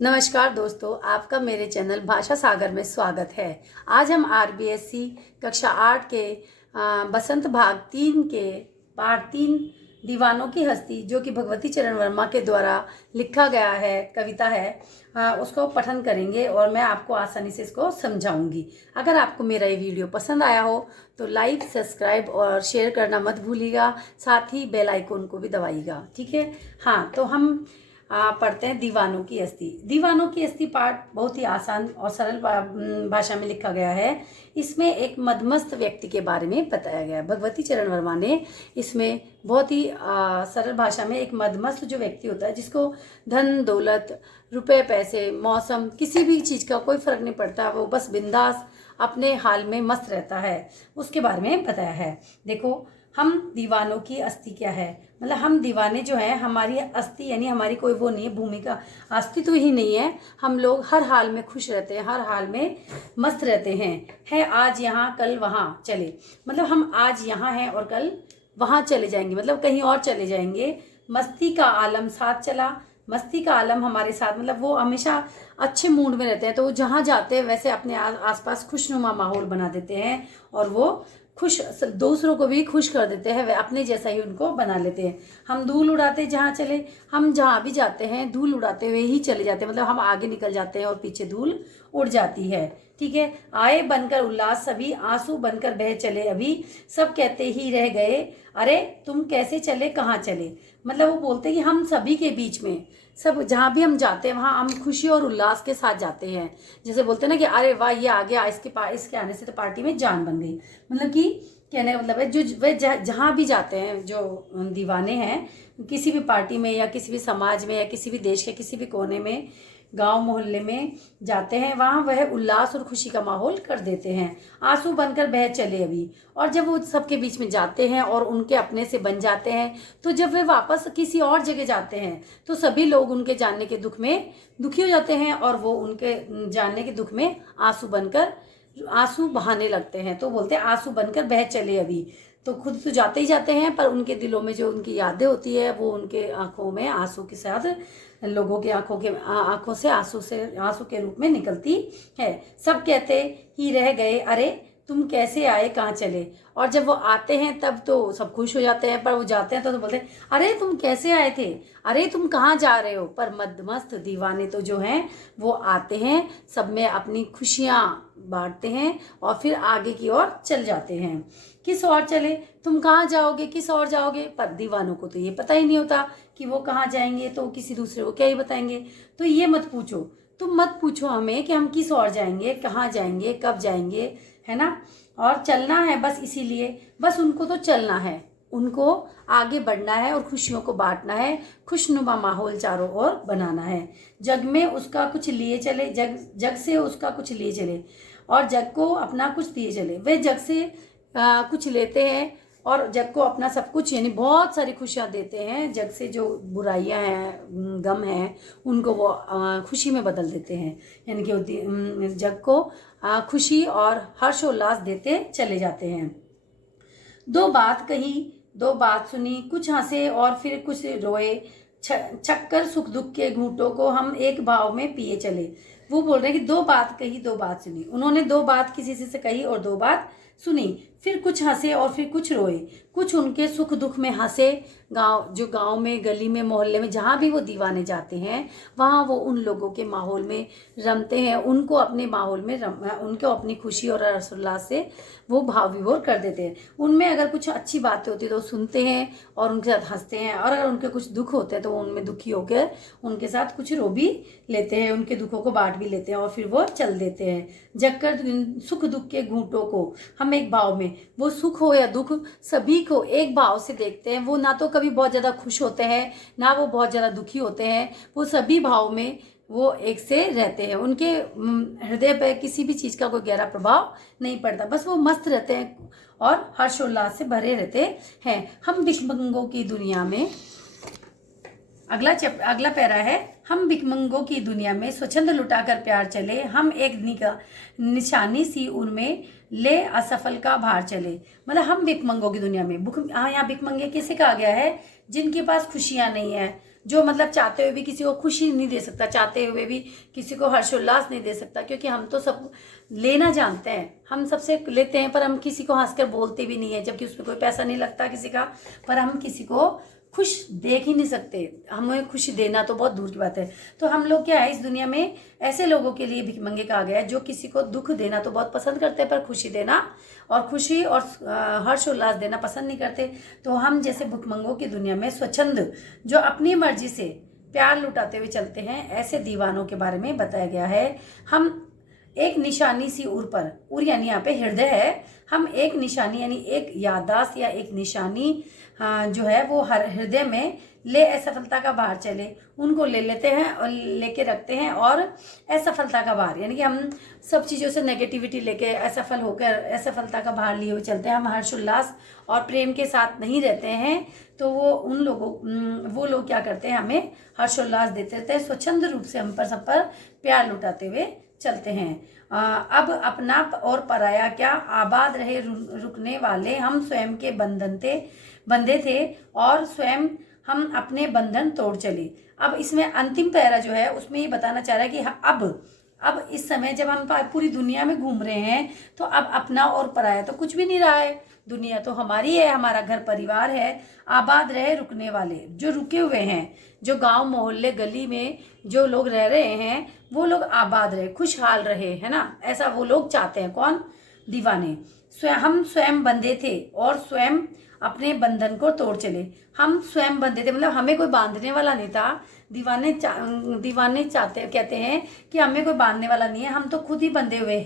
नमस्कार दोस्तों, आपका मेरे चैनल भाषा सागर में स्वागत है। आज हम आरबीएससी कक्षा 8 के बसंत भाग 3 के पाठ 3 दीवानों की हस्ती, जो कि भगवती चरण वर्मा के द्वारा लिखा गया है, कविता है, उसको पठन करेंगे और मैं आपको आसानी से इसको समझाऊंगी। अगर आपको मेरा ये वीडियो पसंद आया हो तो लाइक, सब्सक्राइब और शेयर करना मत भूलिएगा। साथ ही बेल आइकन को भी दबाइएगा, ठीक है। हाँ, तो हम पढ़ते हैं दीवानों की हस्ती। दीवानों की हस्ती पाठ बहुत ही आसान और सरल भाषा में लिखा गया है। इसमें एक मदमस्त व्यक्ति के बारे में बताया गया है। भगवती चरण वर्मा ने इसमें बहुत ही सरल भाषा में एक मदमस्त जो व्यक्ति होता है, जिसको धन दौलत, रुपए पैसे, मौसम, किसी भी चीज़ का कोई फर्क नहीं पड़ता, वो बस बिंदास अपने हाल में मस्त रहता है, उसके बारे में बताया है। देखो, हम दीवानों की अस्थि क्या है, मतलब हम दीवाने जो हैं, हमारी अस्थि यानी हमारी कोई वो नहीं है, भूमिका अस्तित्व ही नहीं है। हम लोग हर हाल में खुश रहते हैं, हर हाल में मस्त रहते हैं। है आज यहाँ कल वहाँ चले, मतलब हम आज यहाँ हैं और कल वहाँ चले जाएंगे, मतलब कहीं और चले जाएंगे। मस्ती का आलम साथ चला, मस्ती का आलम हमारे साथ, मतलब वो हमेशा अच्छे मूड में रहते हैं। तो वो जहाँ जाते हैं वैसे अपने आसपास खुशनुमा माहौल बना देते हैं और वो खुश, दूसरों को भी खुश कर देते हैं, वे अपने जैसा ही उनको बना लेते हैं। हम धूल उड़ाते जहाँ चले, हम जहाँ भी जाते हैं धूल उड़ाते हुए ही चले जाते हैं, मतलब हम आगे निकल जाते हैं और पीछे धूल उड़ जाती है, ठीक है। आए बनकर उल्लास सभी, आंसू बनकर बह चले अभी, सब कहते ही रह गए अरे तुम कैसे चले कहाँ चले। मतलब वो बोलते हैं कि हम सभी के बीच में, सब जहाँ भी हम जाते हैं वहाँ हम खुशी और उल्लास के साथ जाते हैं। जैसे बोलते हैं ना कि अरे वाह ये आ गया, इसके आने से तो पार्टी में जान बन गई। मतलब कि कहने का मतलब है, जो वे जहाँ भी जाते हैं, जो दीवाने हैं, किसी भी पार्टी में या किसी भी समाज में या किसी भी देश के किसी भी कोने में, गांव मोहल्ले में जाते हैं, वहाँ वह उल्लास और खुशी का माहौल कर देते हैं। आंसू बनकर बह चले अभी, और जब वो सबके बीच में जाते हैं और उनके अपने से बन जाते हैं, तो जब वे वापस किसी और जगह जाते हैं तो सभी लोग उनके जाने के दुख में दुखी हो जाते हैं और वो उनके जाने के दुख में आंसू बहाने लगते हैं। तो बोलते हैं आंसू बनकर बह चले अभी, तो खुद तो जाते ही जाते हैं, पर उनके दिलों में जो उनकी यादें होती है वो उनके आंखों में आंसू के साथ, लोगों की आंखों से आंसू के रूप में निकलती है। सब कहते ही रह गए अरे तुम कैसे आए कहाँ चले। और जब वो आते हैं तब तो सब खुश हो जाते हैं, पर वो जाते हैं तो बोलते हैं अरे तुम कैसे आए थे, अरे तुम कहाँ जा रहे हो। पर मदमस्त दीवाने तो जो हैं वो आते हैं, सब में अपनी खुशियाँ बांटते हैं और फिर आगे की ओर चल जाते हैं। किस ओर चले, तुम कहाँ जाओगे, किस ओर जाओगे। पर दीवानों को तो ये पता ही नहीं होता कि वो कहाँ जाएंगे, तो किसी दूसरे को क्या ही बताएंगे। तो ये मत पूछो, तुम मत पूछो हमें कि हम किस ओर जाएंगे, कहाँ जाएंगे, कब जाएंगे, है ना। और चलना है बस, इसीलिए बस उनको तो चलना है, उनको आगे बढ़ना है और खुशियों को बांटना है, खुशनुमा माहौल चारों ओर बनाना है। जग में उसका कुछ लिए चले, जग से उसका कुछ लिए चले और जग को अपना कुछ दिए चले। वे जग से कुछ लेते हैं और जग को अपना सब कुछ, यानी बहुत सारी खुशियाँ देते हैं। जग से जो बुराइयां हैं, गम हैं, उनको वो खुशी में बदल देते हैं, यानी कि जग को खुशी और हर्षोल्लास देते चले जाते हैं। दो बात कही, दो बात सुनी, कुछ हंसे और फिर कुछ रोए, छक्कर सुख दुख के घूंटों को हम एक भाव में पिए चले। वो बोल रहे हैं कि दो बात कही, दो बात सुनी। उन्होंने दो बात किसी से कही और दो बात सुनी, फिर कुछ हंसे और फिर कुछ रोए। कुछ उनके सुख दुख में हंसे, गांव में, गली में, मोहल्ले में, जहाँ भी वो दीवाने जाते हैं वहाँ वो उन लोगों के माहौल में रमते हैं, उनको अपने माहौल में उनको अपनी खुशी और हर्षोल्लास से वो भाव विभोर कर देते हैं। उनमें अगर कुछ अच्छी बातें होती है तो सुनते हैं और उनके साथ हंसते हैं, और अगर उनके कुछ दुख होते हैं तो वो उनमें दुखी होकर उनके साथ कुछ रो भी लेते हैं, उनके दुखों को बांट भी लेते हैं और फिर वो चल देते हैं। जगकर सुख दुख के घूंटों को हम एक भाव में, वो सुख हो या दुख, सभी को एक भाव से देखते हैं। वो ना तो कभी बहुत ज़्यादा खुश होते हैं, ना वो बहुत ज़्यादा दुखी होते हैं, वो सभी भाव में वो एक से रहते हैं। उनके हृदय पर किसी भी चीज़ का कोई गहरा प्रभाव नहीं पड़ता, बस वो मस्त रहते हैं और हर्षोल्लास से भरे रहते हैं। हम भिखमंगों की दुनिया में, अगला पैरा है, हम भिखमंगों की दुनिया में स्वच्छंद लुटाकर प्यार चले, हम एक निशानी सी उनमें ले असफल का भार चले। मतलब हम भिखमंगों की दुनिया में, यहाँ भिखमंगे किसे कहा गया है, जिनके पास खुशियां नहीं है, जो मतलब चाहते हुए भी किसी को खुशी नहीं दे सकता, चाहते हुए भी किसी को हर्षोल्लास नहीं दे सकता, क्योंकि हम तो सब लेना जानते हैं, हम सबसे लेते हैं, पर हम किसी को हंसकर बोलते भी नहीं है, जबकि उसमें कोई पैसा नहीं लगता किसी का, पर हम किसी को खुश देख ही नहीं सकते, हमें खुशी देना तो बहुत दूर की बात है। तो हम लोग क्या है, इस दुनिया में ऐसे लोगों के लिए भिखमंगे कहा गया है जो किसी को दुख देना तो बहुत पसंद करते हैं, पर खुशी देना और खुशी और हर्षोल्लास देना पसंद नहीं करते। तो हम जैसे भिखमंगों की दुनिया में स्वच्छंद जो अपनी मर्जी से प्यार लुटाते हुए चलते हैं, ऐसे दीवानों के बारे में बताया गया है। हम एक निशानी सी उर पर, उर यानी यहाँ पे हृदय है, हम एक निशानी यानी एक याददाश्त या एक निशानी जो है वो हर हृदय में ले असफलता का भार चले, उनको ले लेते हैं और लेके रखते हैं। और असफलता का भार यानी कि हम सब चीज़ों से नेगेटिविटी लेके असफल होकर असफलता का भार लिए हुए चलते हैं, हम हर्षोल्लास और प्रेम के साथ नहीं रहते हैं। तो वो लोग क्या करते हैं, हमें हर्षोल्लास देते रहते हैं, स्वच्छंद रूप से हम पर सब पर प्यार लुटाते हुए चलते हैं। अब अपना और पराया क्या, आबाद रहे रुकने वाले, हम स्वयं के बंधे थे और स्वयं हम अपने बंधन तोड़ चले। अब इसमें अंतिम पैरा जो है उसमें ये बताना चाह रहा है कि अब इस समय जब हम पूरी दुनिया में घूम रहे हैं, तो अब अपना और पराया तो कुछ भी नहीं रहा है, दुनिया तो हमारी है, हमारा घर परिवार है। आबाद रहे रुकने वाले, जो रुके हुए हैं, जो गांव मोहल्ले गली में जो लोग रह रहे हैं, वो लोग आबाद रहे, खुशहाल रहे, है ना, ऐसा वो लोग चाहते हैं। कौन? दीवाने। हम स्वयं बंधे थे और स्वयं अपने बंधन को तोड़ चले। हम स्वयं बंधे थे, मतलब हमें कोई बांधने वाला नहीं था। दीवाने चाहते कहते हैं कि हमें कोई बांधने वाला नहीं है, हम तो खुद ही बंधे हुए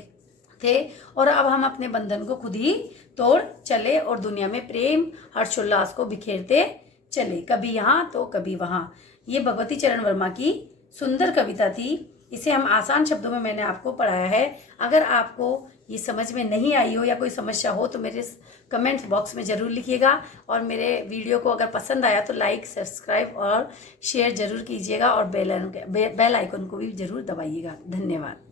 थे और अब हम अपने बंधन को खुद ही तोड़ चले और दुनिया में प्रेम हर्षोल्लास को बिखेरते चले, कभी यहाँ तो कभी वहाँ। ये भगवती चरण वर्मा की सुंदर कविता थी। इसे हम आसान शब्दों में मैंने आपको पढ़ाया है। अगर आपको ये समझ में नहीं आई हो या कोई समस्या हो तो मेरे कमेंट्स बॉक्स में ज़रूर लिखिएगा, और मेरे वीडियो को अगर पसंद आया तो लाइक, सब्सक्राइब और शेयर ज़रूर कीजिएगा, और बेल आइकन को भी ज़रूर दबाइएगा। धन्यवाद।